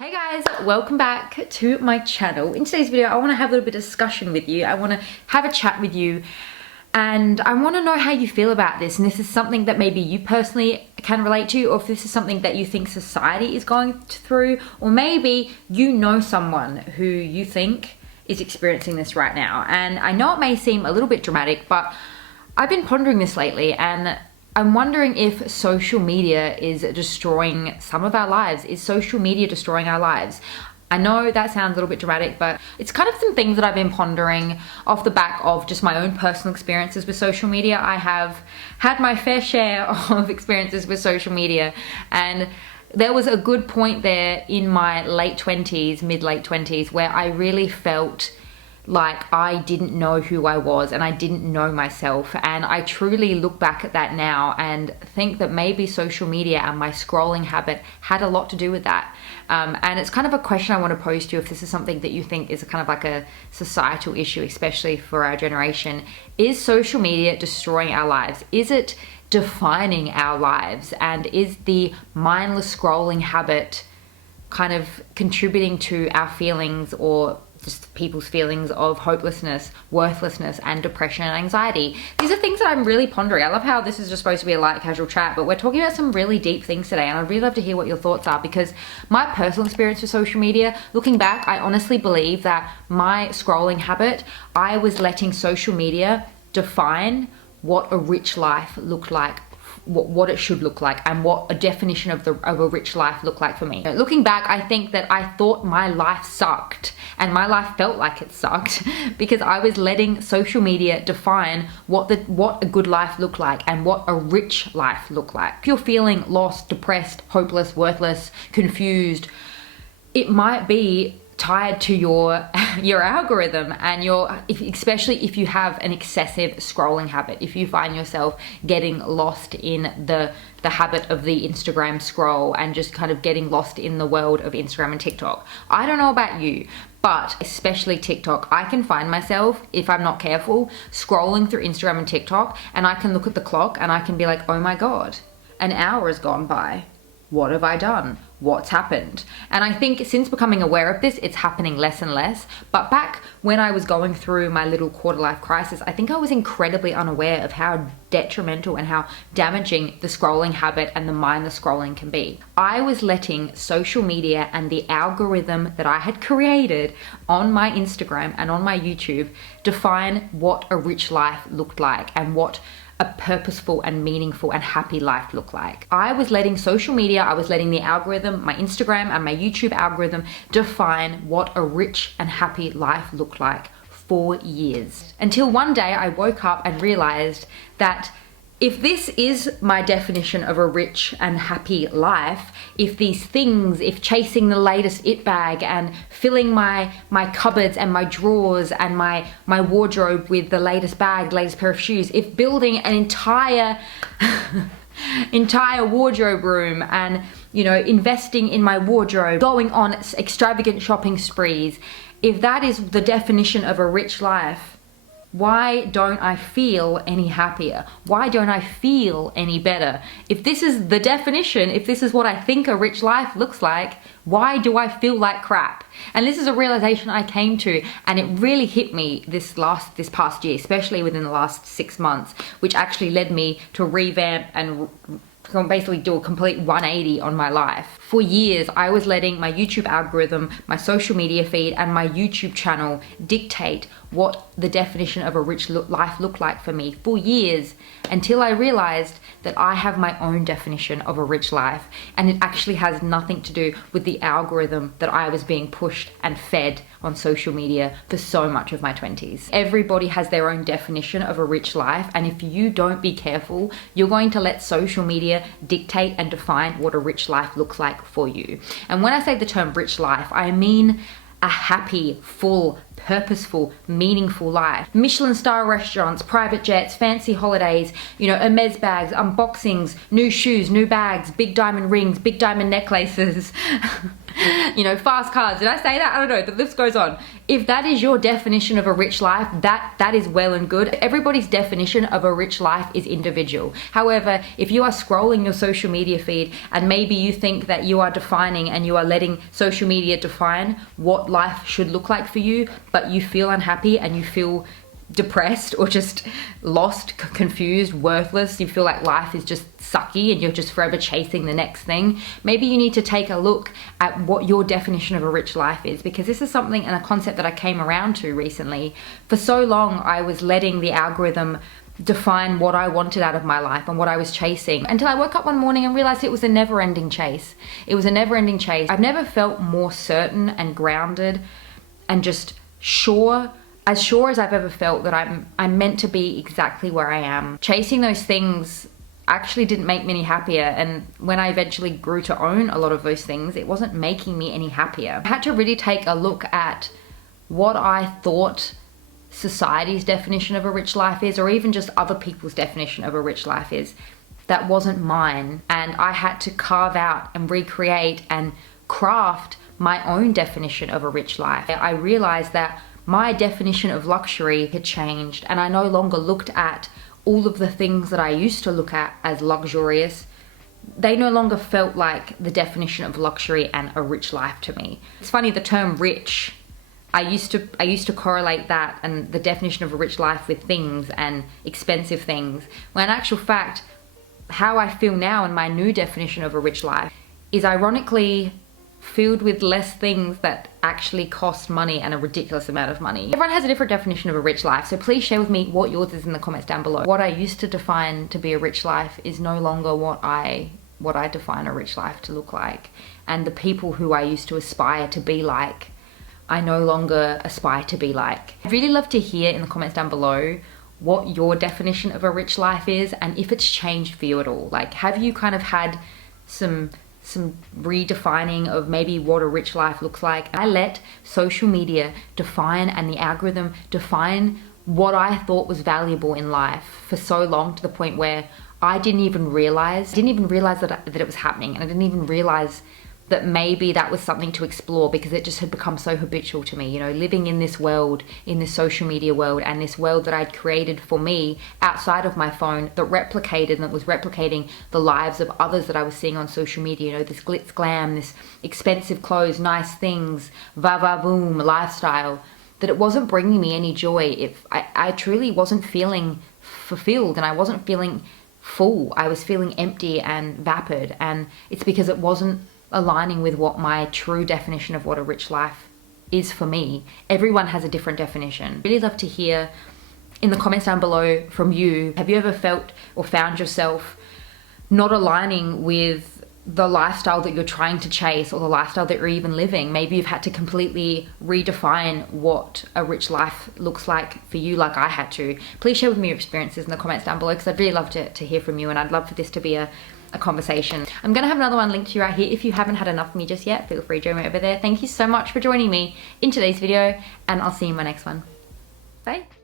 Hey guys, welcome back to my channel. In today's video, I want to have a little bit of discussion with you. I want to have a chat with you and I want to know how you feel about this. And this is something that maybe you personally can relate to, or if this is something that you think society is going through, or maybe you know someone who you think is experiencing this right now. And I know it may seem a little bit dramatic, but I've been pondering this lately and I'm wondering if social media is destroying some of our lives. Is social media destroying our lives? I know that sounds a little bit dramatic, but it's kind of some things that I've been pondering off the back of just my own personal experiences with social media. I have had my fair share of experiences with social media, and there was a good point there in my late 20s, mid-late 20s, where I really felt like I didn't know who I was and I didn't know myself. And I truly look back at that now and think that maybe social media and my scrolling habit had a lot to do with that. And it's kind of a question I want to pose to you, if this is something that you think is kind of like a societal issue, especially for our generation. Is social media destroying our lives? Is it defining our lives? And is the mindless scrolling habit kind of contributing to our feelings, or just people's feelings of hopelessness, worthlessness, and depression and anxiety? These are things that I'm really pondering. I love how this is just supposed to be a light, casual chat, but we're talking about some really deep things today, and I'd really love to hear what your thoughts are, because my personal experience with social media, looking back, I honestly believe that my scrolling habit, I was letting social media define what a rich life looked like, what it should look like, and what a definition of a rich life looked like for me. Looking back, I think that I thought my life sucked, and my life felt like it sucked because I was letting social media define what a good life looked like and what a rich life looked like. If you're feeling lost, depressed, hopeless, worthless, confused, it might be tied to your algorithm, and especially if you have an excessive scrolling habit. If you find yourself getting lost in the habit of the Instagram scroll and just kind of getting lost in the world of Instagram and TikTok. I don't know about you, but especially TikTok, I can find myself, if I'm not careful, scrolling through Instagram and TikTok, and I can look at the clock and I can be like, oh my God, an hour has gone by. What have I done? What's happened? And I think since becoming aware of this, it's happening less and less. But back when I was going through my little quarter life crisis, I think I was incredibly unaware of how detrimental and how damaging the scrolling habit and the mindless scrolling can be. I was letting social media and the algorithm that I had created on my Instagram and on my YouTube define what a rich life looked like and what a purposeful and meaningful and happy life look like. I was letting social media, I was letting the algorithm, my Instagram and my YouTube algorithm, define what a rich and happy life looked like for years. Until one day I woke up and realized that if this is my definition of a rich and happy life, if these things, if chasing the latest it bag and filling my cupboards and my drawers and my wardrobe with the latest bag, latest pair of shoes, if building an entire wardrobe room and, you know, investing in my wardrobe, going on extravagant shopping sprees, if that is the definition of a rich life, why don't I feel any happier? Why don't I feel any better? If this is the definition, if this is what I think a rich life looks like, why do I feel like crap? And this is a realization I came to, and it really hit me this past year, especially within the last 6 months, which actually led me to revamp and basically do a complete 180 on my life. For years, I was letting my YouTube algorithm, my social media feed, and my YouTube channel dictate what the definition of a rich life looked like for me for years, until I realized that I have my own definition of a rich life, and it actually has nothing to do with the algorithm that I was being pushed and fed on social media for so much of my 20s. Everybody has their own definition of a rich life, and if you don't be careful, you're going to let social media dictate and define what a rich life looks like for you. And when I say the term rich life, I mean a happy, full, purposeful, meaningful life. Michelin star restaurants, private jets, fancy holidays, you know, Hermes bags, unboxings, new shoes, new bags, big diamond rings, big diamond necklaces. you know, fast cars. Did I say that? I don't know. The list goes on. If that is your definition of a rich life, that is well and good. Everybody's definition of a rich life is individual. However, if you are scrolling your social media feed and maybe you think that you are defining and you are letting social media define what life should look like for you, but you feel unhappy and you feel depressed or just lost, confused, worthless, you feel like life is just sucky and you're just forever chasing the next thing, maybe you need to take a look at what your definition of a rich life is, because this is something and a concept that I came around to recently. For so long I was letting the algorithm define what I wanted out of my life and what I was chasing, until I woke up one morning and realized it was a never-ending chase. It was a never-ending chase. I've never felt more certain and grounded and just sure as I've ever felt that I'm meant to be exactly where I am. Chasing those things actually didn't make me any happier, and when I eventually grew to own a lot of those things, it wasn't making me any happier. I had to really take a look at what I thought society's definition of a rich life is, or even just other people's definition of a rich life is, that wasn't mine, and I had to carve out and recreate and craft my own definition of a rich life. I realized that my definition of luxury had changed, and I no longer looked at all of the things that I used to look at as luxurious. They no longer felt like the definition of luxury and a rich life to me. It's funny, the term rich, I used to correlate that and the definition of a rich life with things and expensive things, when in actual fact, how I feel now in my new definition of a rich life is ironically filled with less things that actually cost money and a ridiculous amount of money. Everyone has a different definition of a rich life, so please share with me what yours is in the comments down below. What I used to define to be a rich life is no longer what I define a rich life to look like, and the people who I used to aspire to be like, I no longer aspire to be like. I'd really love to hear in the comments down below what your definition of a rich life is, and if it's changed for you at all. Like, have you kind of had some redefining of maybe what a rich life looks like? I let social media define and the algorithm define what I thought was valuable in life for so long, to the point where I didn't even realize that it was happening, and I didn't even realize that maybe that was something to explore, because it just had become so habitual to me, you know, living in this world, in this social media world, and this world that I'd created for me outside of my phone that replicated and that was replicating the lives of others that I was seeing on social media, you know, this glitz glam, this expensive clothes, nice things, va boom lifestyle, that it wasn't bringing me any joy. If I truly wasn't feeling fulfilled, and I wasn't feeling full. I was feeling empty and vapid, and it's because it wasn't aligning with what my true definition of what a rich life is for me. Everyone has a different definition. Really love to hear in the comments down below from you. Have you ever felt or found yourself not aligning with the lifestyle that you're trying to chase, or the lifestyle that you're even living? Maybe you've had to completely redefine what a rich life looks like for you, like I had to. Please share with me your experiences in the comments down below, because I'd really love to hear from you, and I'd love for this to be a conversation. I'm gonna have another one linked to you right here. If you haven't had enough of me just yet, feel free to join me over there. Thank you so much for joining me in today's video, and I'll see you in my next one. Bye.